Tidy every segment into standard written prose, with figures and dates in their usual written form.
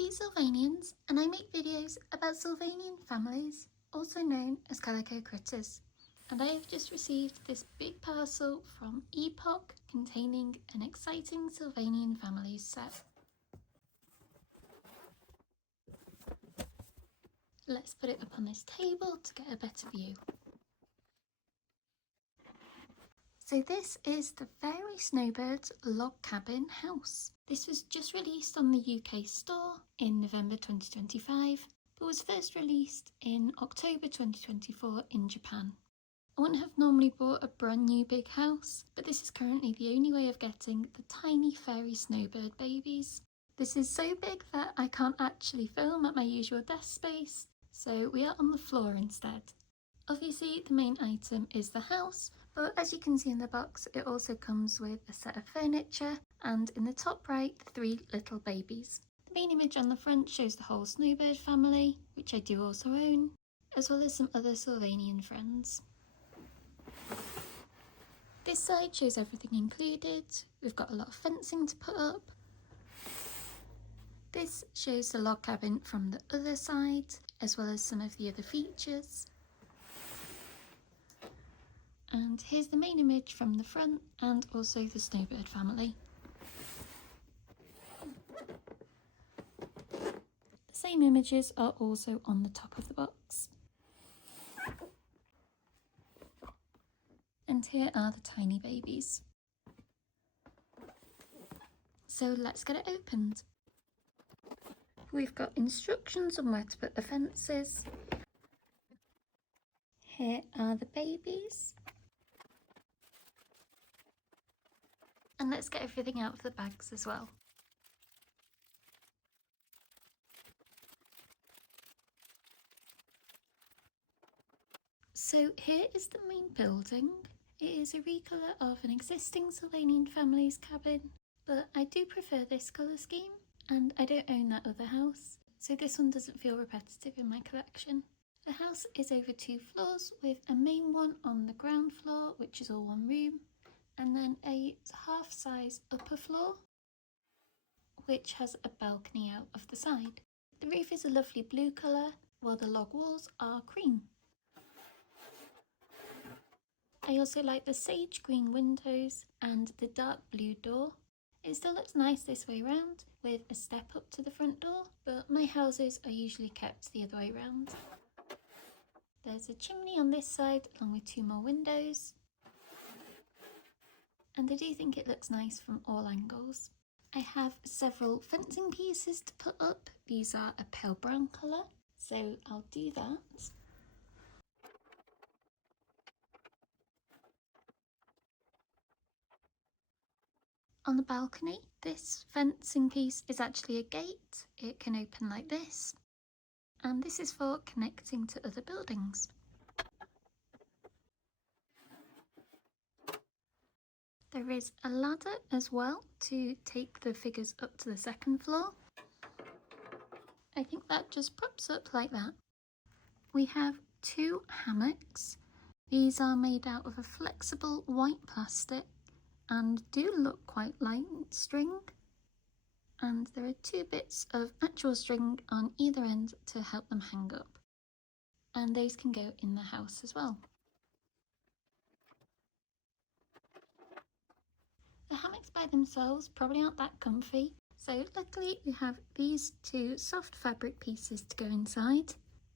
Kobee Sylvanians, and I make videos about Sylvanian families, also known as Calico critters. And I have just received this big parcel from Epoch containing an exciting Sylvanian Families set. Let's put it up on this table to get a better view. So this is the Fairy Snowbirds log cabin house. This was just released on the UK store in November 2025, but was first released in October 2024 in Japan. I wouldn't have normally bought a brand new big house, but this is currently the only way of getting the tiny fairy snowbird babies. This is so big that I can't actually film at my usual desk space, so we are on the floor instead. Obviously the main item is the house, but as you can see in the box it also comes with a set of furniture and in the top right 3 little babies. The main image on the front shows the whole snowbird family, which I do also own, as well as some other Sylvanian friends. This side shows everything included. We've got a lot of fencing to put up. This shows the log cabin from the other side, as well as some of the other features. And here's the main image from the front and also the snowbird family. The same images are also on the top of the box. And here are the tiny babies. So let's get it opened. We've got instructions on where to put the fences. Here are the babies. And let's get everything out of the bags as well. So here is the main building. It is a recolour of an existing Sylvanian Families cabin, but I do prefer this colour scheme and I don't own that other house, so this one doesn't feel repetitive in my collection. The house is over 2 floors with a main one on the ground floor, which is all one room, and then a half-size upper floor, which has a balcony out of the side. The roof is a lovely blue colour, while the log walls are cream. I also like the sage green windows and the dark blue door. It still looks nice this way round, with a step up to the front door, but my houses are usually kept the other way round. There's a chimney on this side, along with 2 more windows. And I do think it looks nice from all angles. I have several fencing pieces to put up. These are a pale brown colour, so I'll do that. On the balcony, this fencing piece is actually a gate. It can open like this, and this is for connecting to other buildings. There is a ladder as well to take the figures up to the 2nd floor. I think that just props up like that. We have 2 hammocks. These are made out of a flexible white plastic and do look quite like string. And there are 2 bits of actual string on either end to help them hang up. And those can go in the house as well. The hammocks by themselves probably aren't that comfy, so luckily we have these 2 soft fabric pieces to go inside.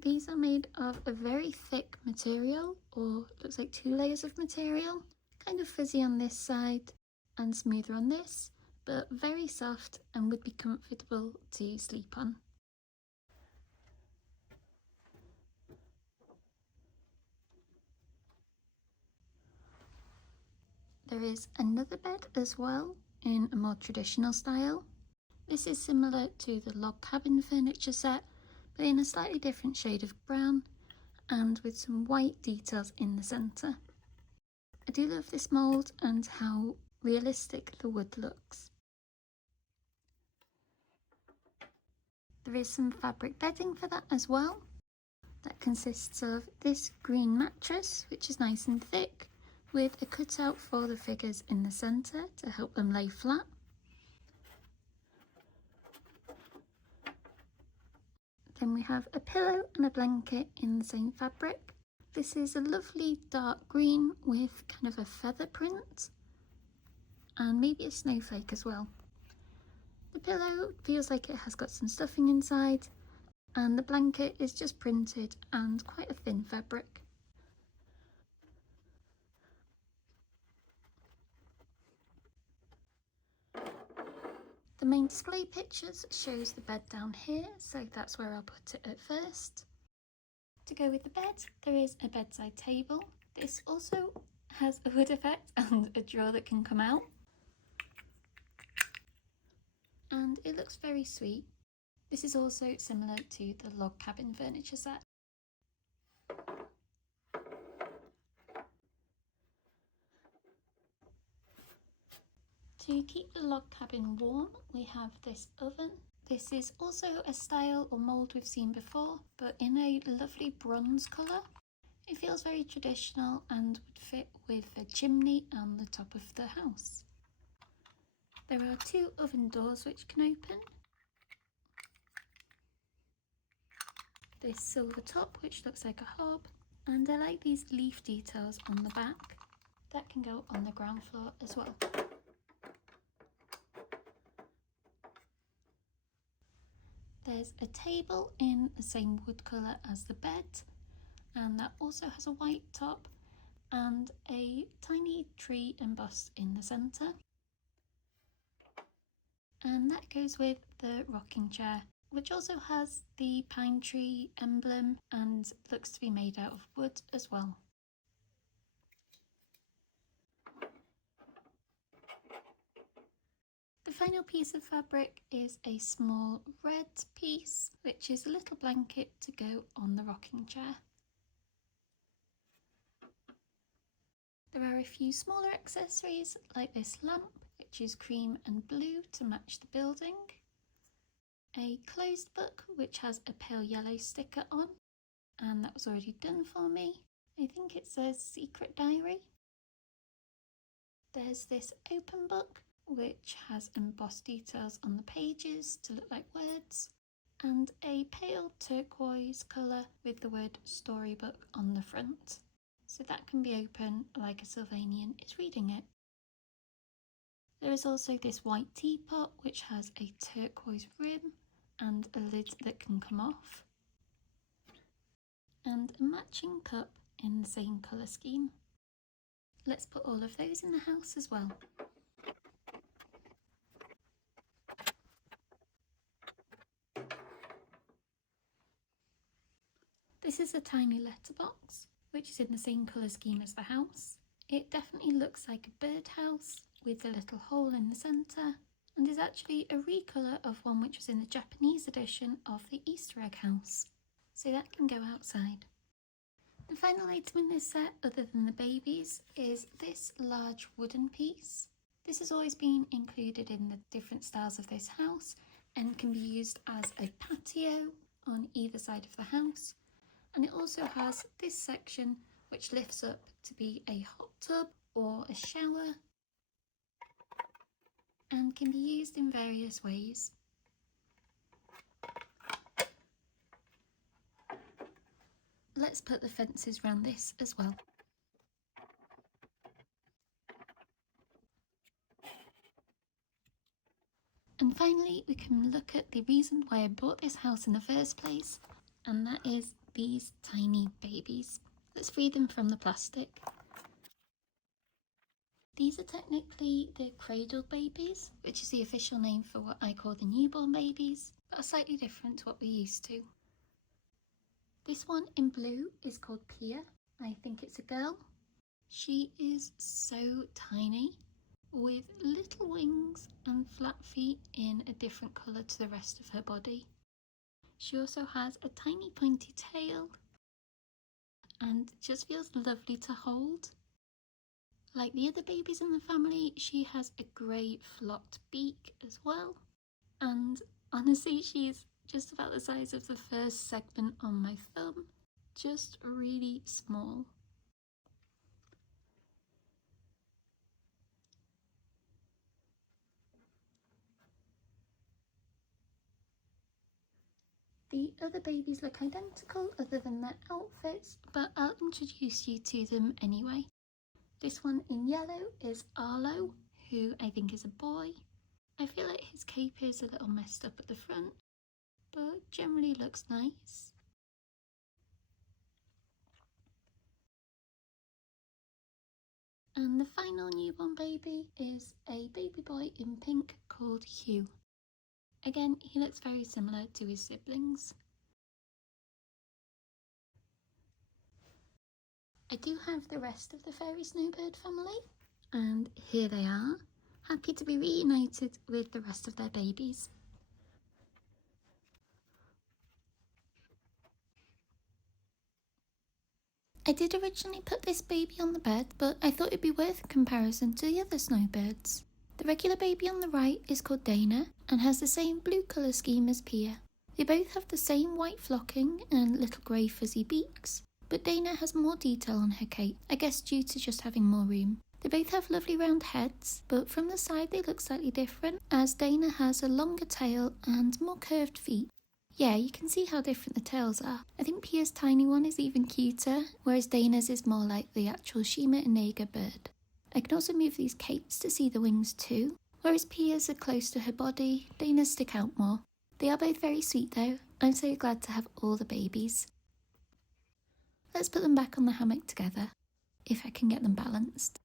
These are made of a very thick material, or looks like 2 layers of material, kind of fuzzy on this side and smoother on this, but very soft and would be comfortable to sleep on. There is another bed as well in a more traditional style. This is similar to the log cabin furniture set, but in a slightly different shade of brown and with some white details in the centre. I do love this mould and how realistic the wood looks. There is some fabric bedding for that as well. That consists of this green mattress, which is nice and thick, with a cutout for the figures in the centre to help them lay flat. Then we have a pillow and a blanket in the same fabric. This is a lovely dark green with kind of a feather print and maybe a snowflake as well. The pillow feels like it has got some stuffing inside, and the blanket is just printed and quite a thin fabric. The main display pictures shows the bed down here, so that's where I'll put it at first. To go with the bed, there is a bedside table. This also has a hood effect and a drawer that can come out. And it looks very sweet. This is also similar to the log cabin furniture set. To keep the log cabin warm, we have this oven. This is also a style or mould we've seen before, but in a lovely bronze colour. It feels very traditional and would fit with the chimney and the top of the house. There are two oven doors which can open. This silver top which looks like a hob, and I like these leaf details on the back. That can go on the ground floor as well. There's a table in the same wood colour as the bed, and that also has a white top and a tiny tree embossed in the centre. And that goes with the rocking chair, which also has the pine tree emblem and looks to be made out of wood as well. The final piece of fabric is a small red piece, which is a little blanket to go on the rocking chair. There are a few smaller accessories like this lamp, which is cream and blue to match the building. A closed book which has a pale yellow sticker on, and that was already done for me. I think it says Secret Diary. There's this open book which has embossed details on the pages to look like words, and a pale turquoise colour with the word storybook on the front. So that can be open like a Sylvanian is reading it. There is also this white teapot which has a turquoise rim and a lid that can come off, and a matching cup in the same colour scheme. Let's put all of those in the house as well. This is a tiny letterbox, which is in the same colour scheme as the house. It definitely looks like a birdhouse with a little hole in the centre, and is actually a recolour of one which was in the Japanese edition of the Easter egg house. So that can go outside. The final item in this set, other than the babies, is this large wooden piece. This has always been included in the different styles of this house and can be used as a patio on either side of the house. And it also has this section which lifts up to be a hot tub or a shower and can be used in various ways. Let's put the fences around this as well. And finally, we can look at the reason why I bought this house in the first place, and that is these tiny babies. Let's free them from the plastic. These are technically the cradle babies, which is the official name for what I call the newborn babies, but are slightly different to what we're used to. This one in blue is called Pia. I think it's a girl. She is so tiny, with little wings and flat feet in a different colour to the rest of her body. She also has a tiny pointy tail and just feels lovely to hold. Like the other babies in the family, she has a grey flocked beak as well, and honestly she's just about the size of the first segment on my thumb, just really small. The other babies look identical other than their outfits, but I'll introduce you to them anyway. This one in yellow is Arlo, who I think is a boy. I feel like his cape is a little messed up at the front, but generally looks nice. And the final newborn baby is a baby boy in pink called Hugh. Again, he looks very similar to his siblings. I do have the rest of the fairy snowbird family, and here they are, happy to be reunited with the rest of their babies. I did originally put this baby on the bed, but I thought it'd be worth a comparison to the other snowbirds. The regular baby on the right is called Dana and has the same blue colour scheme as Pia. They both have the same white flocking and little grey fuzzy beaks, but Dana has more detail on her cape, I guess due to just having more room. They both have lovely round heads, but from the side they look slightly different, as Dana has a longer tail and more curved feet. Yeah, you can see how different the tails are. I think Pia's tiny one is even cuter, whereas Dana's is more like the actual Sylvanian bird. I can also move these capes to see the wings too. Whereas Pia's are close to her body, Dana's stick out more. They are both very sweet though. I'm so glad to have all the babies. Let's put them back on the hammock together, if I can get them balanced.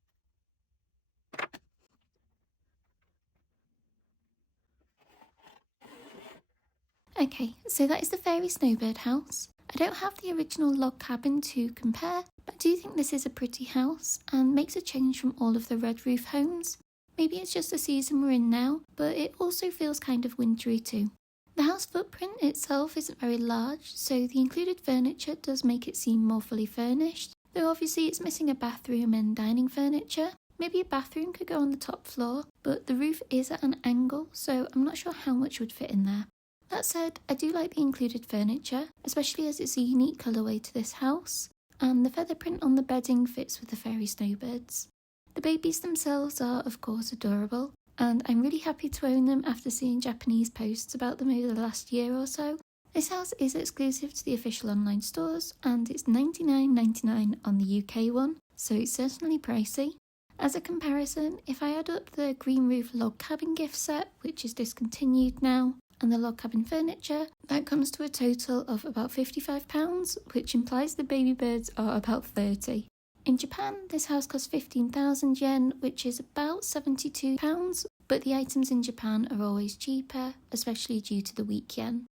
Okay, so that is the fairy snowbird house. I don't have the original log cabin to compare, but I do think this is a pretty house and makes a change from all of the red roof homes. Maybe it's just the season we're in now, but it also feels kind of wintry too. The house footprint itself isn't very large, so the included furniture does make it seem more fully furnished, though obviously it's missing a bathroom and dining furniture. Maybe a bathroom could go on the top floor, but the roof is at an angle, so I'm not sure how much would fit in there. That said, I do like the included furniture, especially as it's a unique colourway to this house, and the feather print on the bedding fits with the fairy snowbirds. The babies themselves are of course adorable, and I'm really happy to own them after seeing Japanese posts about them over the last year or so. This house is exclusive to the official online stores, and it's $99.99 on the UK one, so it's certainly pricey. As a comparison, if I add up the green roof log cabin gift set, which is discontinued now, and the log cabin furniture, that comes to a total of about £55, which implies the baby birds are about 30. In Japan, this house costs 15,000 yen, which is about £72, but the items in Japan are always cheaper, especially due to the weak yen.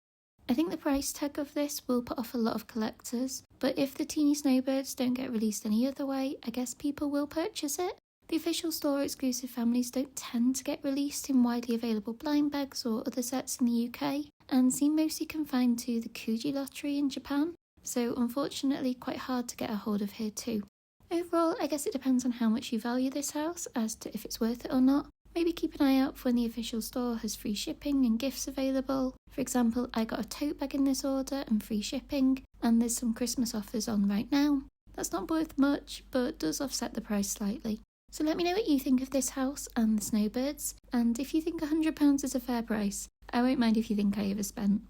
I think the price tag of this will put off a lot of collectors, but if the teeny snowbirds don't get released any other way, I guess people will purchase it. The official store exclusive families don't tend to get released in widely available blind bags or other sets in the UK, and seem mostly confined to the Kobee lottery in Japan, so unfortunately quite hard to get a hold of here too. Overall, I guess it depends on how much you value this house as to if it's worth it or not. Maybe keep an eye out for when the official store has free shipping and gifts available. For example, I got a tote bag in this order and free shipping, and there's some Christmas offers on right now. That's not worth much, but does offset the price slightly. So let me know what you think of this house and the snowbirds, and if you think £100 is a fair price. I won't mind if you think I overspent.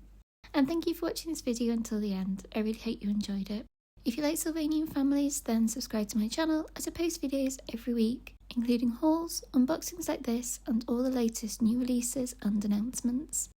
And thank you for watching this video until the end. I really hope you enjoyed it. If you like Sylvanian Families, then subscribe to my channel as I post videos every week, including hauls, unboxings like this, and all the latest new releases and announcements.